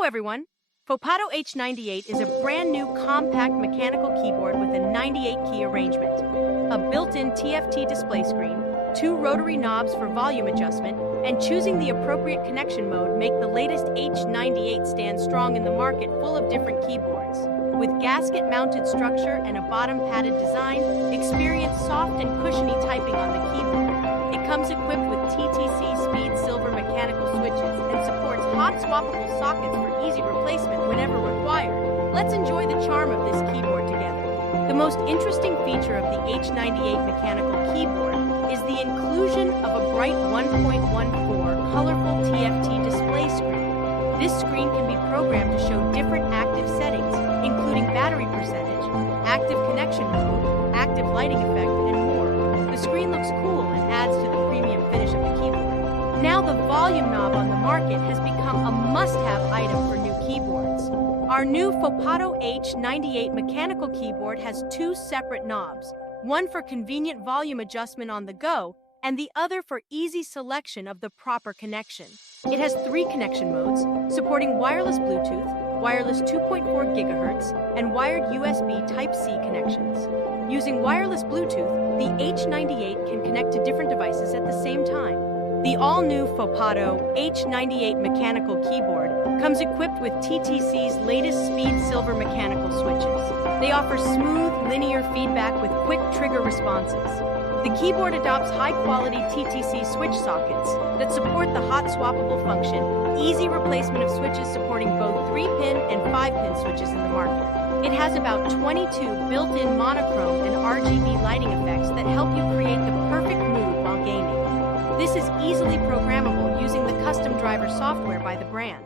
Hello everyone! Fopato H98 is a brand new compact mechanical keyboard with a 98-key arrangement, a built-in TFT display screen, 2 rotary knobs for volume adjustment, and choosing the appropriate connection mode make the latest H98 stand strong in the market full of different keyboards. With gasket mounted structure and a bottom padded design, experience soft and cushiony typing on the keyboard. It comes equipped with TTC Speed Silver mechanical switches and supports hot-swappable sockets for easy replacement whenever required. Let's enjoy the charm of this keyboard together. The most interesting feature of the H98 mechanical keyboard is the inclusion of a bright 1.14 colorful TFT display screen. This screen can be programmed to show different active settings, including battery percentage, active connection mode, active lighting effect, and more. The screen looks cool and adds to the premium finish of the keyboard. Now the volume knob on the market has become a must-have item for new keyboards. Our new Fopato H98 mechanical keyboard has 2 separate knobs, one for convenient volume adjustment on the go, and the other for easy selection of the proper connection. It has 3 connection modes, supporting wireless Bluetooth, wireless 2.4 GHz, and wired USB Type-C connections. Using wireless Bluetooth, the H98 can connect to different devices at the same time. The all-new Fopato H98 mechanical keyboard comes equipped with TTC's latest Speed Silver mechanical switches. They offer smooth, linear feedback with quick trigger responses. The keyboard adopts high-quality TTC switch sockets that support the hot-swappable function, easy replacement of switches supporting both 3-pin and 5-pin switches in the market. It has about 22 built-in monochrome and RGB lighting effects that help you create the perfect mood while gaming. This is easily programmable using the custom driver software by the brand.